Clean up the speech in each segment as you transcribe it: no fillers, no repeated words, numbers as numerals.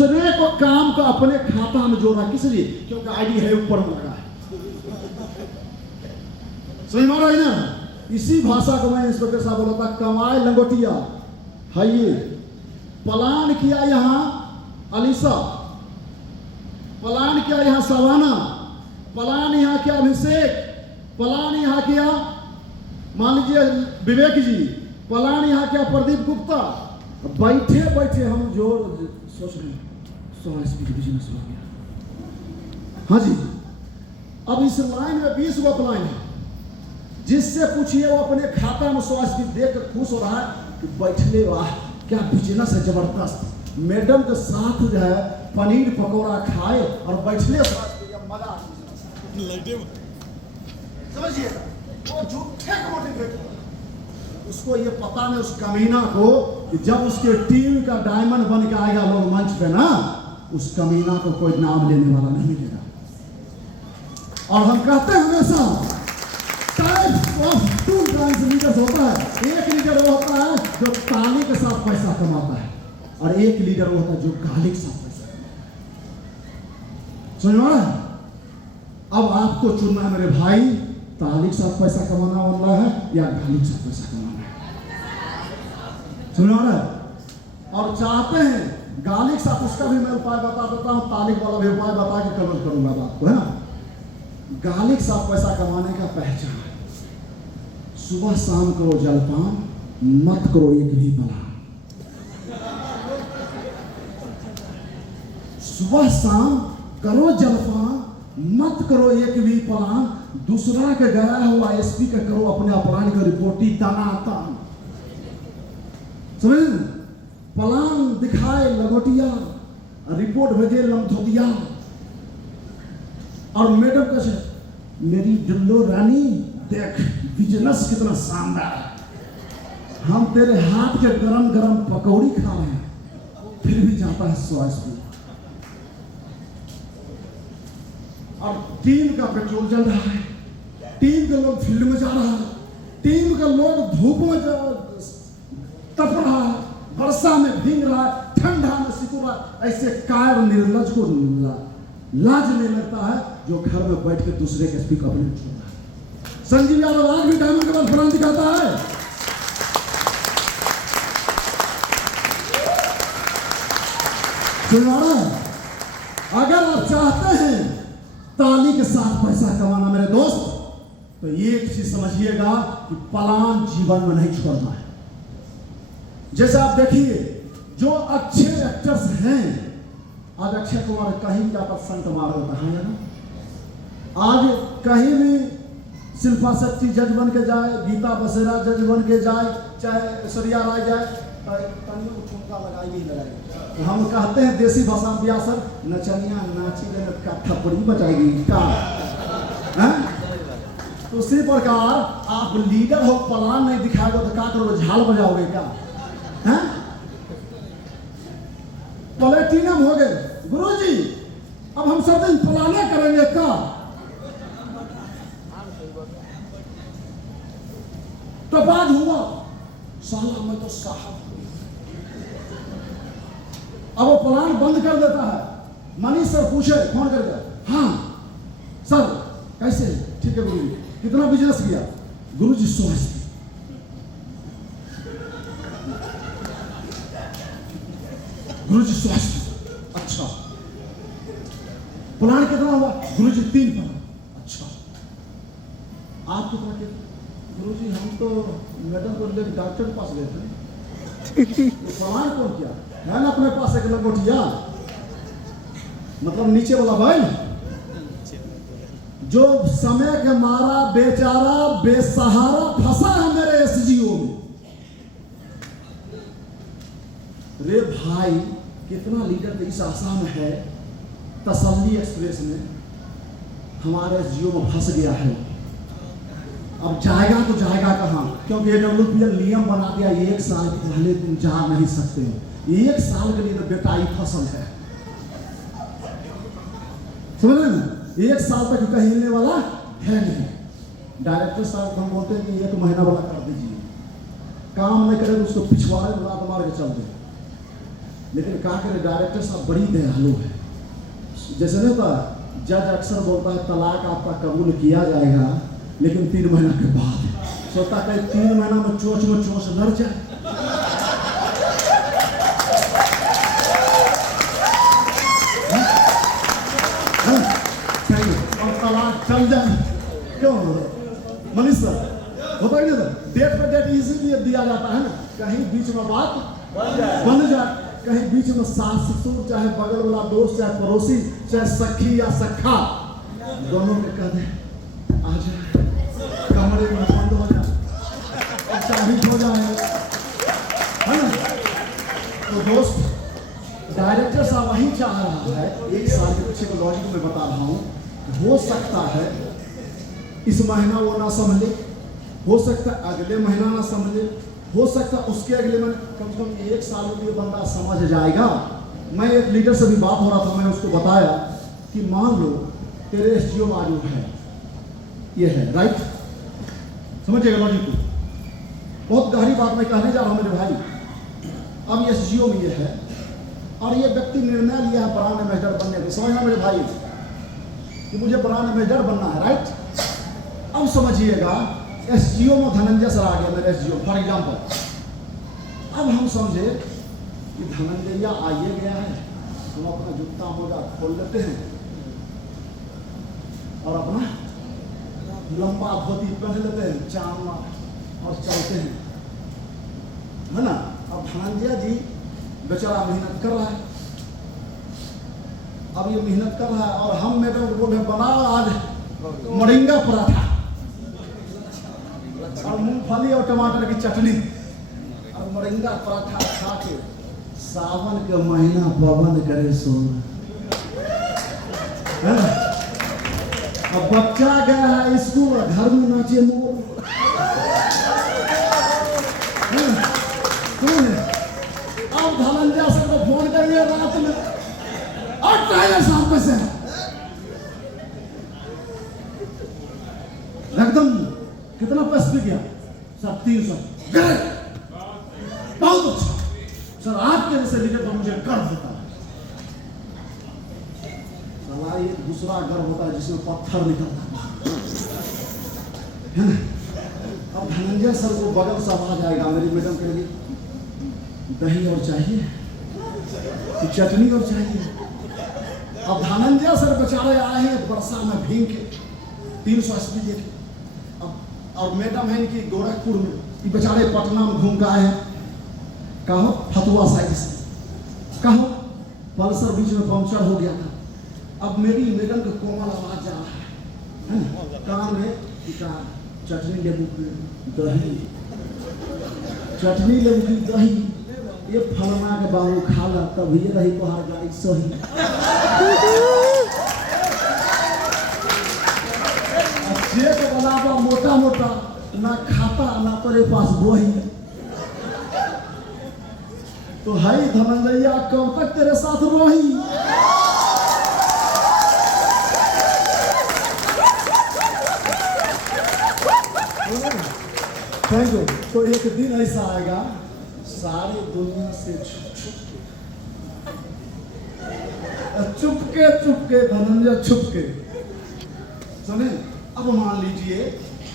दूसरे को काम को अपने खाता में जोड़ा, किस लिए? क्योंकि आईडी है ऊपर में लगा है। सही मारा है ना? इसी भाषा को मैं इंस्पेक्टर साहब बोला था, कमाए लंगोटिया है ये। प्लान किया यहाँ अलीसा, प्लान किया यहाँ सवाना, प्लान यहाँ किया अभिषेक, प्लान यहाँ किया मान लीजिए विवेक जी, प्लान यहाँ किया प्रदीप गुप्ता। बैठे बैठे हम जो सोच रहे हैं 100 स्पीड बिजनेस हो गया। हाँ जी, अब इस लाइन में 20 गो प्लान है, जिससे पूछिए वो अपने खाता में 100 स्पीड देख कर खुश हो रहा है कि बैठले वाह क्या बिजनेस है जबरदस्त। मैडम के साथ जो है पनीर पकौड़ा खाए और बैठले मजा समझिएगा। वो झूठे मोटिवेट, उसको ये पता नहीं उस कमीना को कि जब उसके टीम का डायमंड बन के आएगा लोग मंच पे ना, उस कमीना को कोई नाम लेने वाला नहीं मिलेगा। और हम कहते हैं हमेशा टाइप ऑफ 2 टाइप्स लीडर्स होता है। एक लीडर वो होता है जो ताली के साथ पैसा कमाता है, और एक लीडर वो होता है जो गाली के साथ पैसा कमाता है। समझ में आ रहा है? अब आपको चुनना है मेरे भाई, ताली के साथ पैसा कमाना वाला है या गाली के साथ पैसा कमाना है। समझ में आ रहा है? और चाहते हैं गाली के साथ, उसका भी मैं उपाय बता देता हूँ, ताली वाला भी उपाय बता के कवर करूंगा बात को, है ना। गाली के साथ पैसा कमाने का पहचान, सुबह शाम करो जलपान, मत करो एक भी बला। सुबह शाम करो जलपान, मत करो एक भी प्लान। दूसरा के गया हुआ एसपी का करो अपने अपराध का रिपोर्टी तनातन। समझ? प्लान दिखाए लगोटिया, रिपोर्ट भेजे लमधोतिया। और मैडम कैसे, मेरी दुल्लो रानी देख बिजनेस कितना शानदार है, हम तेरे हाथ के गरम गरम पकौड़ी खा रहे हैं, फिर भी जाता है 100 स्पीड। और टीम का पेट्रोल जल रहा है, टीम के लोग फील्ड में जा रहा है, टीम के लोग धूप में तप रहा है, वर्षा में भीग रहा है, ठंडा में सिकुड़ रहा है। ऐसे कायर निर्लज को लाज नहीं लगता है जो घर में बैठ के दूसरे के स्पीकर अपने छोड़ रहा है। संजीव यादव आज भी डायमंड के बाद फलान दिखाता है। अगर आप चाहते हैं ताली के साथ पैसा कमाना मेरे दोस्त, तो एक चीज समझिएगा कि प्लान जीवन में नहीं छोड़ना है। जैसे आप देखिए जो अच्छे एक्टर्स हैं, आज अक्षय कुमार कहीं भी जाकर संत मार होता है ना। आज कहीं भी शिल्पा शेट्टी जज बन के जाए, गीता बसेरा जज बन के जाए, चाहे ऐश्वर्या राय जाए, तो ठुमका लगाई ही लगाई। हम कहते हैं देसी भाषा में, सर नचनिया नाची का थप्पड़ी बजाएगी का। तो उसी प्रकार आप लीडर हो, प्लान नहीं दिखाएगा तो क्या करोगे, झाल बजाओगे क्या? हैं? प्लेटिनम हो गए गुरुजी, अब हम सब दिन प्लाने करेंगे क्या? तो बाद हुआ साला में तो साहब, अब वो प्लान बंद कर देता है। मनीष सर पूछे फोन करके, हाँ सर कैसे, ठीक है गुरुजी, कितना बिजनेस किया? गुरुजी 100 स्पीड। गुरुजी 100 स्पीड। अच्छा प्लान कितना हुआ? गुरुजी 3 प्लान। अच्छा आप कितना किया? गुरुजी हम तो मैडम को लेकर डॉक्टर के पास गए थे। प्लान कौन किया? है ना अपने पास एक लंगोटिया, मतलब नीचे वाला भाई जो समय के मारा बेचारा बेसहारा फंसा है मेरे एसजीओ में। रे भाई कितना लीडर तो इस आशा में है, तसल्ली एक्सप्रेस में हमारे एसजीओ में फंस गया है। अब जाएगा तो जाएगा कहाँ? क्योंकि AWPL नियम बना दिया 1 साल पहले तुम जा नहीं सकते हो। 1 साल के लिए तो बेटा ही फसल है, समझ रहे ना? 1 साल तक कहीं हिलने वाला है नहीं। डायरेक्टर साहब हम बोलते हैं कि 1 महीना वाला कर दीजिए, काम नहीं करेगा उसको पिछवाड़े मार के चल दे। लेकिन क्या करे, डायरेक्टर साहब बड़ी दयालु है। जैसे नहीं होता, जज अक्सर बोलता है तलाक आपका कबूल किया जाएगा लेकिन 3 महीना के बाद। सोचता है 3 महीना में चोच लड़ जाए। और तलाक चल जाए, क्यों मनीष सर होता है ना, डेट पे डेट इसीलिए दिया जाता है ना, कहीं बीच में बात बन जाए, कहीं बीच में सास ससुर, चाहे बगल वाला दोस्त, चाहे पड़ोसी, चाहे सखी या सखा, दोनों के कह दे आ जाए, कमरे में बंद हो जाए और चाबी हो जाए, है ना। तो दोस्त, डायरेक्टर साहब वही चाह रहा है, 1 साल के पीछे को लॉजिक में बता रहा हूँ, हो सकता है इस महीना वो ना समझे, हो सकता है अगले महीना ना समझे, हो सकता है उसके अगले महीने, कम से कम 1 साल में ये बंदा समझ जाएगा। मैं एक लीडर से भी बात हो रहा था, मैंने उसको बताया कि मान लो तेरे एसजीओ बाजू है, ये है, राइट, समझिएगा लॉजिक को। बहुत गहरी बात मैं कहने जा रहा हूँ मेरे भाई। अब एसजीओ में ये है और ये व्यक्ति निर्णय लिया है ब्रांड एम्बेसडर बनने का, समझना मेरे भाई कि मुझे ब्रांड एम्बेसडर बनना है, राइट। अब समझिएगा, एसजीओ में धनंजय सर आ गया, मेरे एसजीओ फॉर एग्जाम्पल। अब हम समझे कि धनंजय आइए गया है, हम अपना जूता मोजा खोल लेते हैं और अपना लंबा धोती पहन लेते हैं, चावला और चलते हैं, है ना। अब धनंजय जी बेचारा मेहनत कर रहा है, अब ये मेहनत कर रहा है और हम मैडम को बोले बना आज मोरिंगा पराठा और मूंगफली और टमाटर की चटनी और मोरिंगा पराठा खा के सावन के महीना पवन करे सो। अब बच्चा गया है स्कूल, घर में नाचे मोर। अब धनंजय सर को फोन करिए रात में, और ट्रायल साहब में से एकदम कितना पैसा गया सर, 300। बहुत अच्छा सर, आपके जैसे लीडर तो मुझे गर्व होता है। सलाह ये दूसरा गर्व होता है जिसमें पत्थर निकलता है ना। अब धनंजय सर को बगल से आवाज आएगा, मेरी मैडम के लिए दही और चाहिए कि चटनी और चाहिए। अब धनंजय सर बेचारे आए हैं वर्षा में भीग के, 300 स्पीड देखे। अब और मैडम है इनकी गोरखपुर में, ये बेचारे पटना में घूम के आए हैं, कहो फतुआ साइड से, कहो पल्सर बीच में पंक्चर हो गया था। अब मेरी मैडम का कोमल आवाज जा रहा है कान में कि का चटनी लेबू की दही, चटनी लेबू की दही, ये फलना के बाबू खा ला तब ये रही तोहार गाड़ी सही। चेक बनावा मोटा मोटा, ना खाता ना तेरे पास वही। तो हाई धनंजया कब तक तेरे साथ रही। Thank you. तो एक दिन ऐसा आएगा सारी दुनिया से चुपके धनंजय छुपके सुने। अब मान लीजिए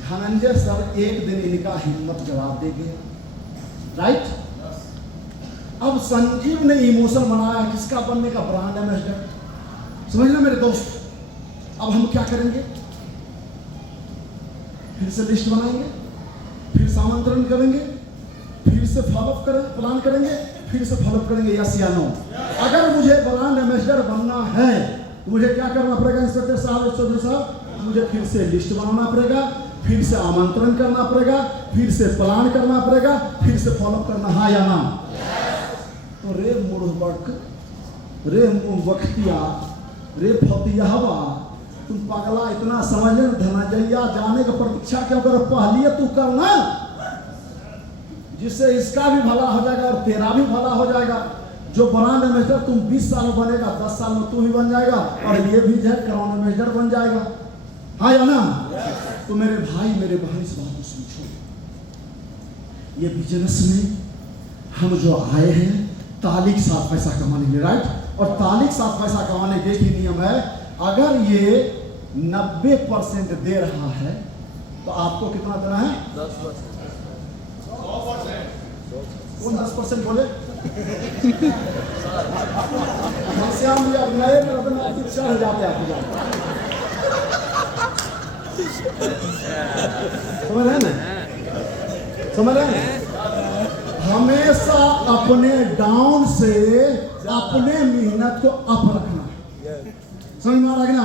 धनंजय सर एक दिन इनका हिम्मत जवाब देंगे, राइट। अब संजीव ने इमोशन बनाया किसका बनने का, ब्रांड एम्बेसडर, समझना मेरे दोस्त। अब हम क्या करेंगे, फिर से लिस्ट बनाएंगे, फिर से आमंत्रण करेंगे, फिर से फॉलोअप करें, प्लान करेंगे, फिर से फॉलोअप करेंगे, यस या नो। अगर मुझे ब्रांड एम्बेसडर बनना है तो मुझे क्या करना पड़ेगा इंस्पेक्टर साहब, चौधरी साहब, मुझे फिर से लिस्ट बनाना पड़ेगा, फिर से आमंत्रण करना पड़ेगा, फिर से प्लान करना पड़ेगा, फिर से फॉलोअप करना, हाँ या ना। तो रे मूर्ख, रे वक्तिया, रे फतियावा, तुम पगला इतना समझ ले, धनंजया जाने का प्रतीक्षा क्यों कर, पहले तू करना, जिससे इसका भी भला हो जाएगा और तेरा भी भला हो जाएगा। जो ब्रांड एम्बेसडर तुम 20 साल में बनेगा, 10 साल में तू भी बन जाएगा और ये भी जो ब्रांड एम्बेसडर बन जाएगा, हाँ या ना। तो मेरे भाई मेरे बहन इस बात को समझो, ये बिजनेस में हम जो आए हैं ताली के साथ पैसा कमाने के, राइट। और ताली के साथ पैसा कमाने के एक ही नियम है, अगर ये 90% दे रहा है तो आपको कितना देना है? 10%। कौन 10% बोले? श्याम जी आप नए में आपकी चढ़ जाते हैं, समझ रहे हैं ना? समझ रहे हैं? हमेशा अपने डाउन से अपने मेहनत को अप रखना, समझ में आ रहा है ना?